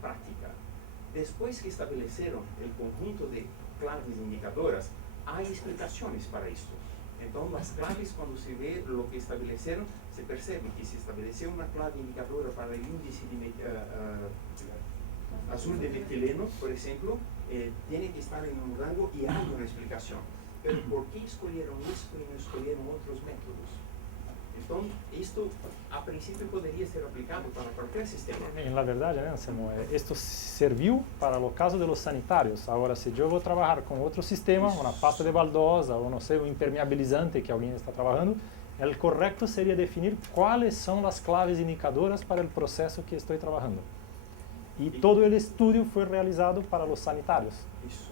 práctica. Después que estabeleceron el conjunto de claves indicadoras, hay explicaciones para esto. Entonces, las claves, cuando se ve lo que establecieron, se percibe que se estableció una clave indicadora para el índice de azul de metileno, por ejemplo, tiene que estar en un rango y hay una explicación. Pero ¿por qué escogieron esto y no escogieron otros métodos? Entonces, esto a principio podría ser aplicado para cualquier sistema. En la verdad, Anselmo, esto sirvió para los casos de los sanitarios. Ahora, si yo voy a trabajar con otro sistema, una pasta de baldosa o no sé, un impermeabilizante que alguien está trabajando, el correcto sería definir cuáles son las claves indicadoras para el proceso que estoy trabajando. Y todo el estudio fue realizado para los sanitarios. Eso.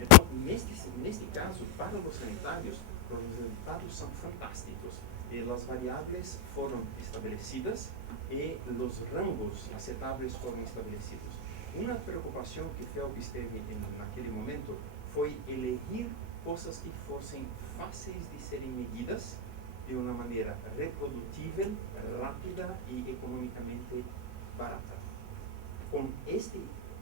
Entonces, en este caso, para los sanitarios, los resultados son fantásticos. Las variables fueron establecidas y los rangos aceptables fueron establecidos. Una preocupación que Phelps teve en aquel momento fue elegir cosas que fuesen fáciles de ser medidas de una manera reproductible, rápida y económicamente barata. Con este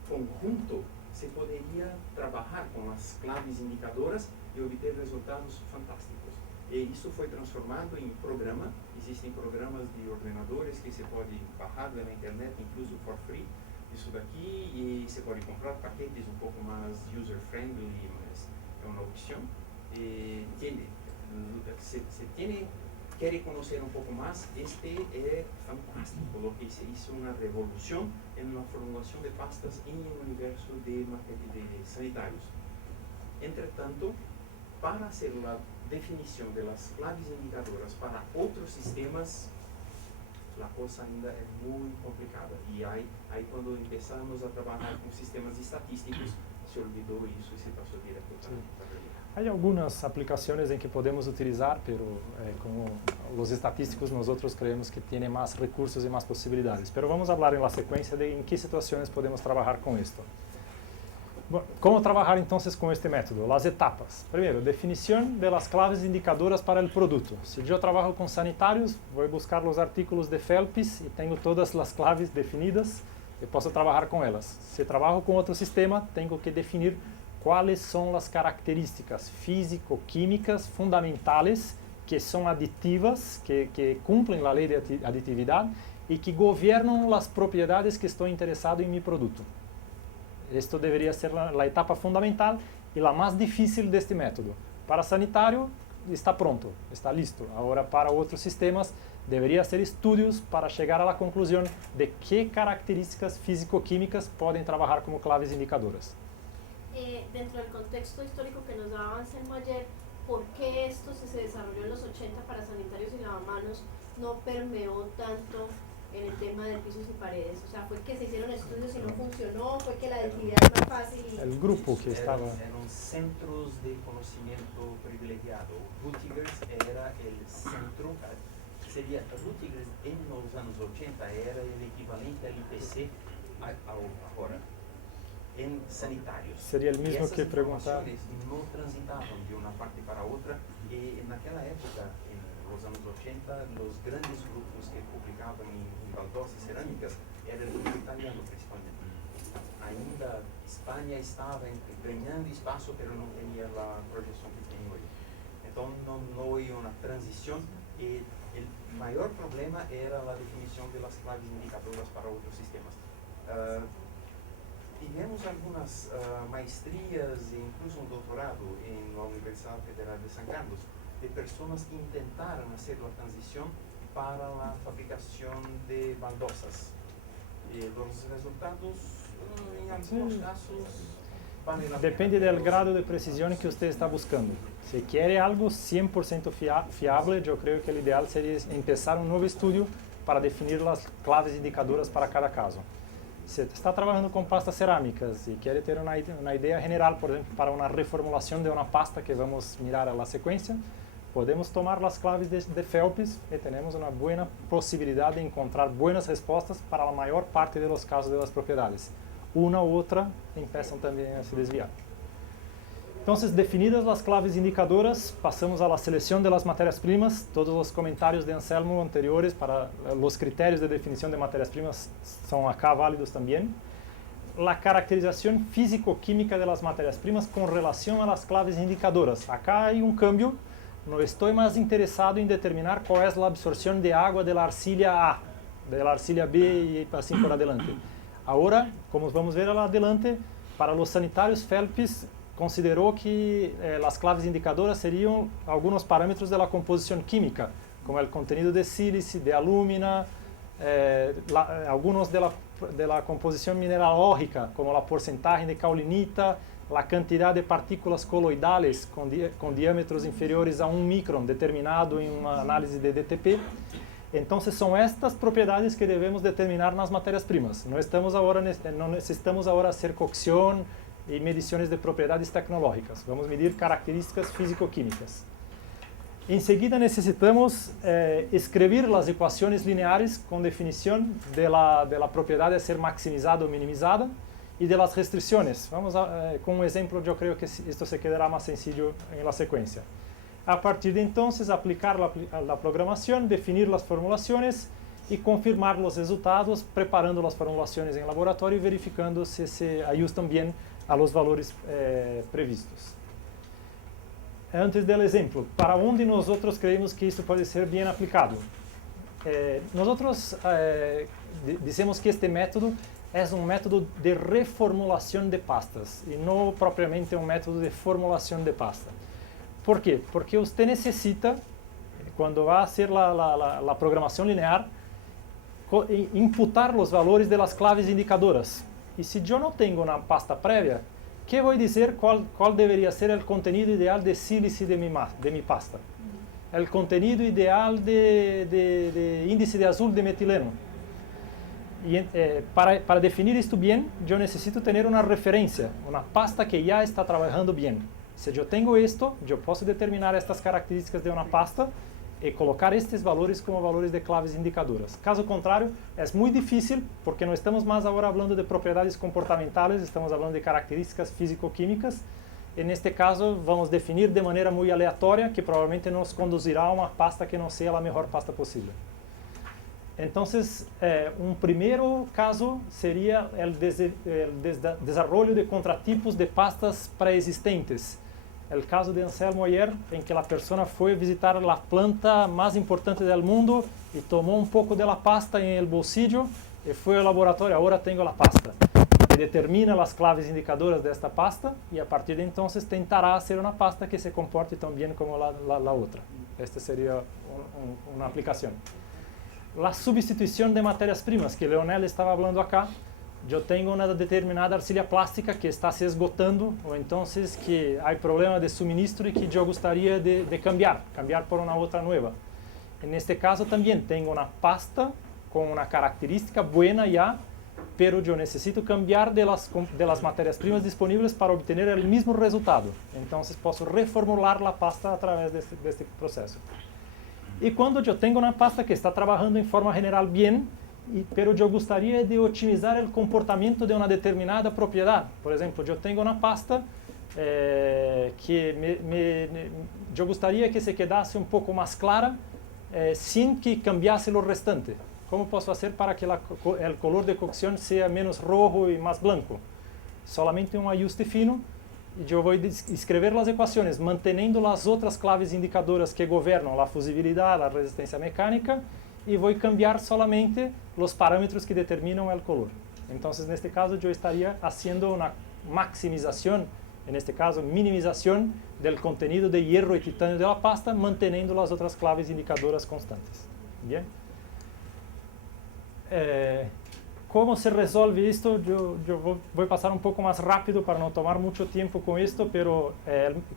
conjunto se podría trabajar con las claves indicadoras y obtener resultados fantásticos. E isso foi transformado em programa. Existem programas de ordenadores que você pode baixar da internet, incluso for free, isso daqui, e você pode comprar paquetes um pouco mais user-friendly, mas é uma opção. Se quer conhecer um pouco mais, este é fantástico, lo que se hizo uma revolução em uma formulação de pastas em um universo de sanitários. Entretanto, para hacer la definición de las claves indicadoras para otros sistemas, la cosa ainda es muy complicada. Y ahí cuando empezamos a trabajar con sistemas estatísticos, se olvidó eso y se pasó directo para la realidad. Hay algunas aplicaciones en que podemos utilizar, pero como los estatísticos nosotros creemos que tiene más recursos y más posibilidades. Pero vamos a hablar en la secuencia de en qué situaciones podemos trabajar con esto. Bueno, ¿cómo trabajar entonces con este método? Las etapas. Primero, definición de las claves indicadoras para el producto. Si yo trabajo con sanitarios, voy a buscar los artículos de Phelps y tengo todas las claves definidas y puedo trabajar con ellas. Si trabajo con otro sistema, tengo que definir cuáles son las características físico-químicas fundamentales que son aditivas, que cumplen la ley de aditividad y que gobiernan las propiedades que estoy interesado en mi producto. Esto debería ser la etapa fundamental y la más difícil de este método. Para sanitario está pronto, está listo. Ahora para otros sistemas debería hacer estudios para llegar a la conclusión de qué características físico-químicas pueden trabajar como claves indicadoras. Dentro del contexto histórico que nos daba Anselmo ayer, ¿por qué esto se desarrolló en los 80 para sanitarios y lavamanos no permeó tanto en el tema de pisos y paredes? O sea, ¿fue que se hicieron estudios y no funcionó? ¿Fue que la aditividad es más fácil? El grupo que estaba... Eran centros de conocimiento privilegiado. Rutgers era el centro, sería Rutgers en los años 80 era el equivalente al IPC ahora, en sanitarios. Sería el mismo que preguntar. No transitaban de una parte para otra y en aquella época, los años 80, los grandes grupos que publicaban en baldosas y cerámicas era el grupo italiano principalmente. Ainda España estaba ganando espacio, pero no tenía la proyección que tiene hoy. Entonces no había una transición y el mayor problema era la definición de las claves indicadoras para otros sistemas. Tivemos algunas maestrías e incluso un doctorado en la Universidad Federal de San Carlos de personas que intentaron hacer la transición para la fabricación de baldosas. Los resultados, en algunos casos, valen la Depende pena. del grado de precisión que usted está buscando. Si quiere algo 100% fiable, yo creo que el ideal sería empezar un nuevo estudio para definir las claves indicadoras para cada caso. Si está trabajando con pastas cerámicas y quiere tener una idea general, por ejemplo, para una reformulación de una pasta que vamos a mirar a la secuencia, podemos tomar las claves de Phelps y tenemos una buena posibilidad de encontrar buenas respuestas para la mayor parte de los casos de las propiedades. Una u otra empiezan también a se desviar. Entonces, definidas las claves indicadoras, pasamos a la selección de las materias primas. Todos los comentarios de Anselmo anteriores para los criterios de definición de materias primas son acá válidos también. la caracterización físico-química de las materias primas con relación a las claves indicadoras. Acá hay un cambio, no estoy más interesado en determinar cuál es la absorción de agua de la arcilla A, de la arcilla B y así por adelante. Ahora, como vamos a ver adelante, para los sanitarios Phelps consideró que las claves indicadoras serían algunos parámetros de la composición química, como el contenido de sílice, de alúmina, algunos de la composición mineralógica, como la porcentaje de caulinita, la cantidad de partículas coloidales con diámetros inferiores a 1 micrón, determinado en una análisis de DTP. Entonces son estas propiedades que debemos determinar nas matérias primas. No necesitamos ahora hacer cocción y mediciones de propiedades tecnológicas. Vamos a medir características físico-químicas. Enseguida necesitamos escribir las ecuaciones lineares con definición de la propiedad de ser maximizada o minimizada y de las restricciones. Vamos con un ejemplo, yo creo que esto se quedará más sencillo en la secuencia. A partir de entonces, aplicar la programación, definir las formulaciones y confirmar los resultados, preparando las formulaciones en laboratorio y verificando si se ajustan bien a los valores previstos. Antes del ejemplo, ¿para dónde nosotros creemos que esto puede ser bien aplicado? Nosotros decimos que este método es un método de reformulación de pastas y no propiamente un método de formulación de pasta. ¿Por qué? Porque usted necesita, cuando va a hacer la programación lineal, imputar los valores de las claves indicadoras. Y si yo no tengo una pasta previa, ¿qué voy a decir cuál debería ser el contenido ideal de sílice de mi pasta? El contenido ideal de índice de azul de metileno. Y para definir esto bien, yo necesito tener una referencia, una pasta que ya está trabajando bien. Si yo tengo esto, yo puedo determinar estas características de una pasta y colocar estos valores como valores de claves indicadoras. Caso contrario, es muy difícil porque no estamos más ahora hablando de propiedades comportamentales, estamos hablando de características físico-químicas. En este caso, vamos a definir de manera muy aleatoria que probablemente nos conducirá a una pasta que no sea la mejor pasta posible. Entonces, un primer caso sería el desarrollo de contratipos de pastas preexistentes. El caso de Anselmo ayer, en que la persona fue a visitar la planta más importante del mundo y tomó un poco de la pasta en el bolsillo y fue al laboratorio, ahora tengo la pasta. Y determina las claves indicadoras de esta pasta y a partir de entonces tentará hacer una pasta que se comporte tan bien como la otra. Esta sería una aplicación. La sustitución de materias primas, que Leonel estaba hablando acá. Yo tengo una determinada arcilla plástica que está se esgotando, o entonces que hay problema de suministro y que yo gustaría de cambiar por una otra nueva. En este caso también tengo una pasta con una característica buena ya, pero yo necesito cambiar de las materias primas disponibles para obtener el mismo resultado. Entonces puedo reformular la pasta a través de este proceso. Y cuando yo tengo una pasta que está trabajando en forma general bien, pero yo gustaría de optimizar el comportamiento de una determinada propiedad. Por ejemplo, yo tengo una pasta que yo gustaría que se quedase un poco más clara sin que cambiase lo restante. ¿Cómo puedo hacer para que el color de cocción sea menos rojo y más blanco? Solamente un ajuste fino. Y yo voy a escribir las ecuaciones manteniendo las otras claves indicadoras que gobiernan la fusibilidad, la resistencia mecánica, y voy a cambiar solamente los parámetros que determinan el color. Entonces, en este caso, yo estaría haciendo una maximización, en este caso, minimización del contenido de hierro y titanio de la pasta, manteniendo las otras claves indicadoras constantes. Bien. ¿Cómo se resuelve esto? Yo voy a pasar un poco más rápido para no tomar mucho tiempo con esto, pero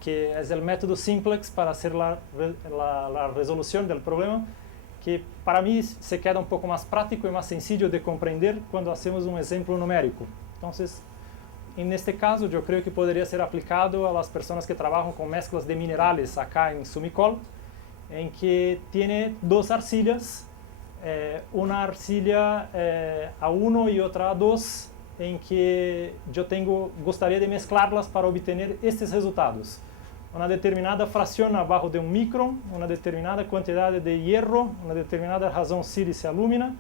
que es el método simplex para hacer la resolución del problema, que para mí se queda un poco más práctico y más sencillo de comprender cuando hacemos un ejemplo numérico. Entonces, en este caso, yo creo que podría ser aplicado a las personas que trabajan con mezclas de minerales acá en Sumicol, en que tiene dos arcillas, una arcilla A1 y otra A2, en que yo gustaría de mezclarlas para obtener estos resultados. Una determinada fracción abajo de 1 micrón, una determinada cantidad de hierro, una determinada razón sílice alúmina,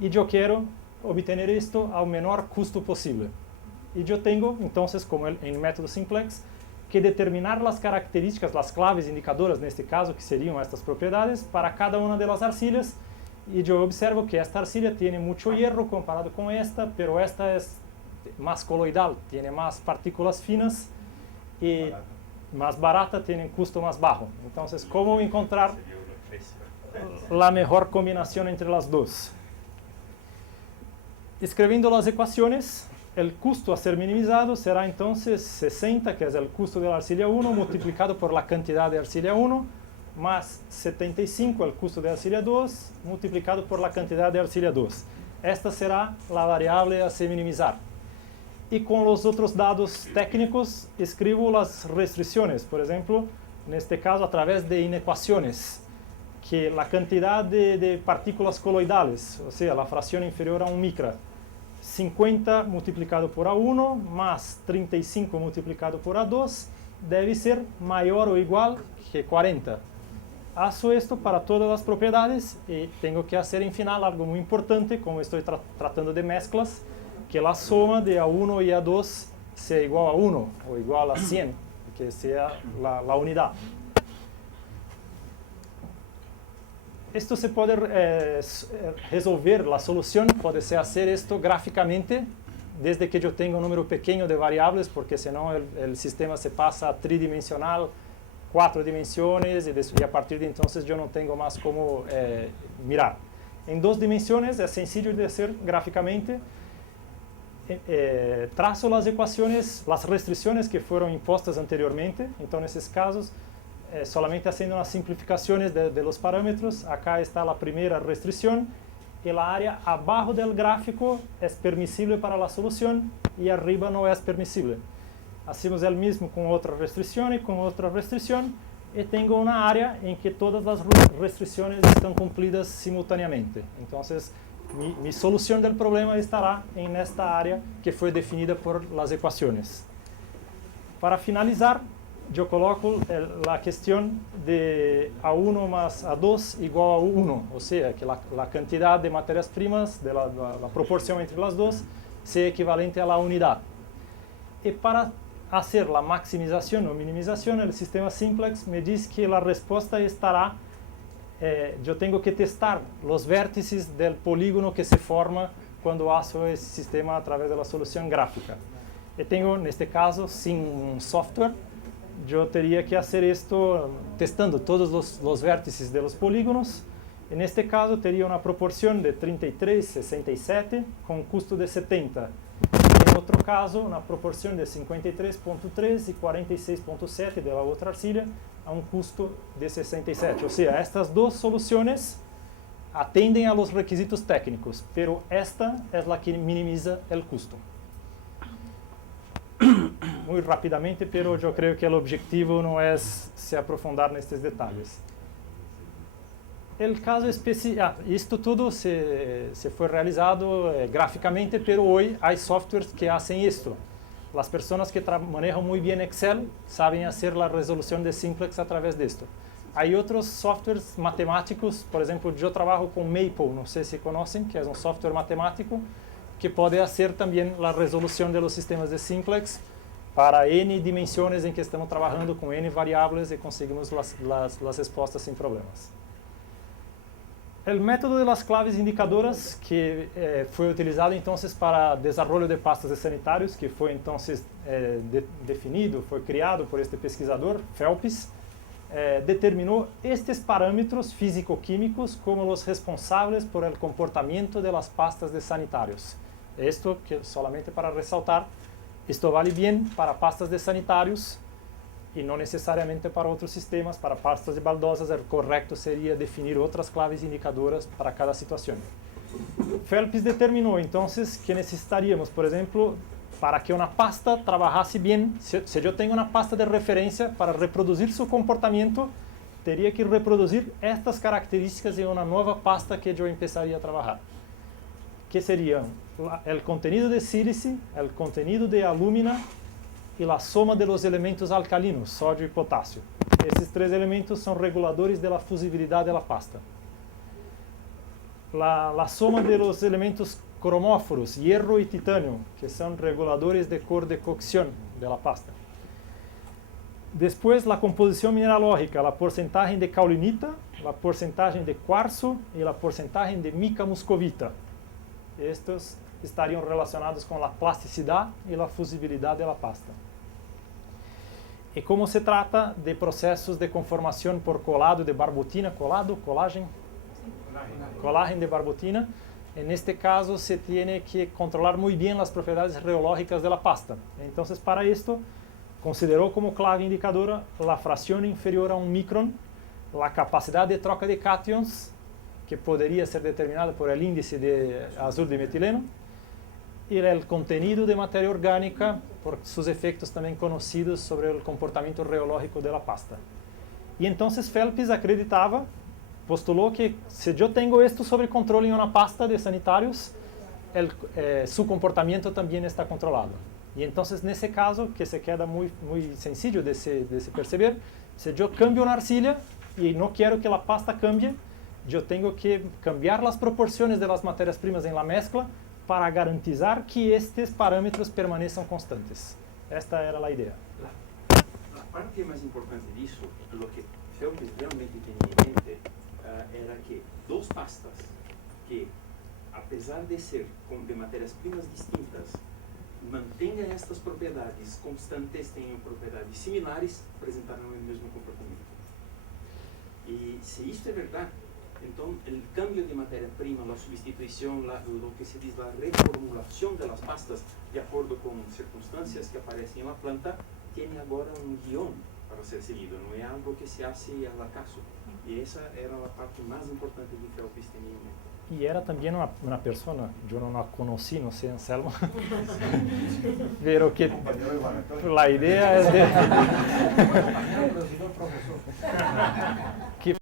y yo quiero obtener esto al menor custo posible. Y yo tengo, entonces, como en el método simplex, que determinar las características, las claves indicadoras, en este caso, que serían estas propiedades, para cada una de las arcillas. Y yo observo que esta arcilla tiene mucho hierro comparado con esta, pero esta es más coloidal, tiene más partículas finas y más barata, tiene un costo más bajo. Entonces, ¿cómo encontrar la mejor combinación entre las dos? Escribiendo las ecuaciones, el costo a ser minimizado será entonces 60, que es el costo de la arcilla 1, multiplicado por la cantidad de arcilla 1, más 75, el costo de arcilla 2, multiplicado por la cantidad de arcilla 2. Esta será la variable a se minimizar. Y con los otros datos técnicos escribo las restricciones, por ejemplo, en este caso a través de inecuaciones, que la cantidad de partículas coloidales, o sea, la fracción inferior a 1 micra, 50 multiplicado por A1 más 35 multiplicado por A2 debe ser mayor o igual que 40. Hago esto para todas las propiedades y tengo que hacer en final algo muy importante, como estoy tratando de mezclas, que la suma de A1 y A2 sea igual a 1 o igual a 100, que sea la unidad. Esto se puede resolver, la solución puede ser hacer esto gráficamente, desde que yo tenga un número pequeño de variables, porque si no el sistema se pasa a tridimensional, 4 dimensiones, y a partir de entonces yo no tengo más cómo mirar. En 2 dimensiones es sencillo de hacer gráficamente. Trazo las ecuaciones, las restricciones que fueron impuestas anteriormente, entonces en esos casos, solamente haciendo unas simplificaciones de los parámetros. Acá está la primera restricción, y la área abajo del gráfico es permisible para la solución y arriba no es permisible. Hacemos el mismo con otra restricción y con otra restricción, y tengo una área en que todas las restricciones están cumplidas simultáneamente. Entonces, mi solución del problema estará en esta área que fue definida por las ecuaciones. Para finalizar, yo coloco la cuestión de A1 más A2 igual a 1, o sea, que la cantidad de materias primas, de la proporción entre las dos, sea equivalente a la unidad. Y para hacer la maximización o minimización, el sistema simplex me dice que la respuesta estará, yo tengo que testar los vértices del polígono que se forma cuando hago ese sistema a través de la solución gráfica. Y tengo, en este caso, sin un software, yo tendría que hacer esto testando todos los vértices de los polígonos. En este caso, tendría una proporción de 33,67 con un costo de 70. En otro caso, una proporción de 53,3 y 46,7 de la otra arcilla a un costo de 67. O sea, estas dos soluciones atenden a los requisitos técnicos, pero esta es la que minimiza el costo. Muy rápidamente, pero yo creo que el objetivo no es se aprofundar en estos detalles. El caso especial, esto todo se fue realizado gráficamente, pero hoy hay softwares que hacen esto. Las personas que manejan muy bien Excel saben hacer la resolución de simplex a través de esto. Hay otros softwares matemáticos, por ejemplo, yo trabajo con Maple, no sé si conocen, que es un software matemático que puede hacer también la resolución de los sistemas de simplex para n dimensiones en que estamos trabajando con n variables y conseguimos las respuestas sin problemas. El método de las claves indicadoras que fue utilizado entonces para desarrollo de pastas de sanitarios, que fue entonces definido, fue creado por este pesquisador, Phelps, determinó estos parámetros físico-químicos como los responsables por el comportamiento de las pastas de sanitarios. Esto que solamente para resaltar, esto vale bien para pastas de sanitarios y no necesariamente para otros sistemas. Para pastas de baldosas, el correcto sería definir otras claves indicadoras para cada situación. Phelps determinó entonces que necesitaríamos, por ejemplo, para que una pasta trabajase bien, si yo tengo una pasta de referencia para reproducir su comportamiento, tendría que reproducir estas características en una nueva pasta que yo empezaría a trabajar. Que serían el contenido de sílice, el contenido de alúmina y la suma de los elementos alcalinos, sodio y potasio. Estos 3 elementos son reguladores de la fusibilidad de la pasta. La suma de los elementos cromóforos, hierro y titanio, que son reguladores de cor de cocción de la pasta. Después la composición mineralógica, la porcentaje de caulinita, la porcentaje de cuarzo y la porcentaje de mica muscovita. Estos estarían relacionados con la plasticidad y la fusibilidad de la pasta. Y como se trata de procesos de conformación por colado de barbotina, colágeno de barbotina, en este caso se tiene que controlar muy bien las propiedades reológicas de la pasta. Entonces, para esto, consideró como clave indicadora la fracción inferior a 1 micrón, la capacidad de troca de cátions, que podría ser determinada por el índice de azul de metileno, y el contenido de materia orgánica, por sus efectos también conocidos sobre el comportamiento reológico de la pasta. Y entonces Phelps postuló que si yo tengo esto sobre control en una pasta de sanitarios, su comportamiento también está controlado. Y entonces, en ese caso, que se queda muy sencillo de se perceber, si yo cambio una arcilla y no quiero que la pasta cambie, yo tengo que cambiar las proporciones de las materias primas en la mezcla para garantizar que estos parámetros permanezcan constantes. Esta era la idea. La parte más importante de eso, lo que Phelps realmente tenía en mente, era que dos pastas que, a pesar de ser de materias primas distintas, mantengan estas propiedades constantes, tengan propiedades similares, presentarán el mismo comportamiento. Y si esto es verdad, entonces el cambio de materia prima, la sustitución, lo que se dice la reformulación de las pastas de acuerdo con circunstancias que aparecen en la planta, tiene ahora un guión para ser seguido, no es algo que se hace al acaso. Y esa era la parte más importante que Phelps tenía en mente. Y era también una persona, yo no la conocí, no sé, Anselmo, pero que la idea es de... que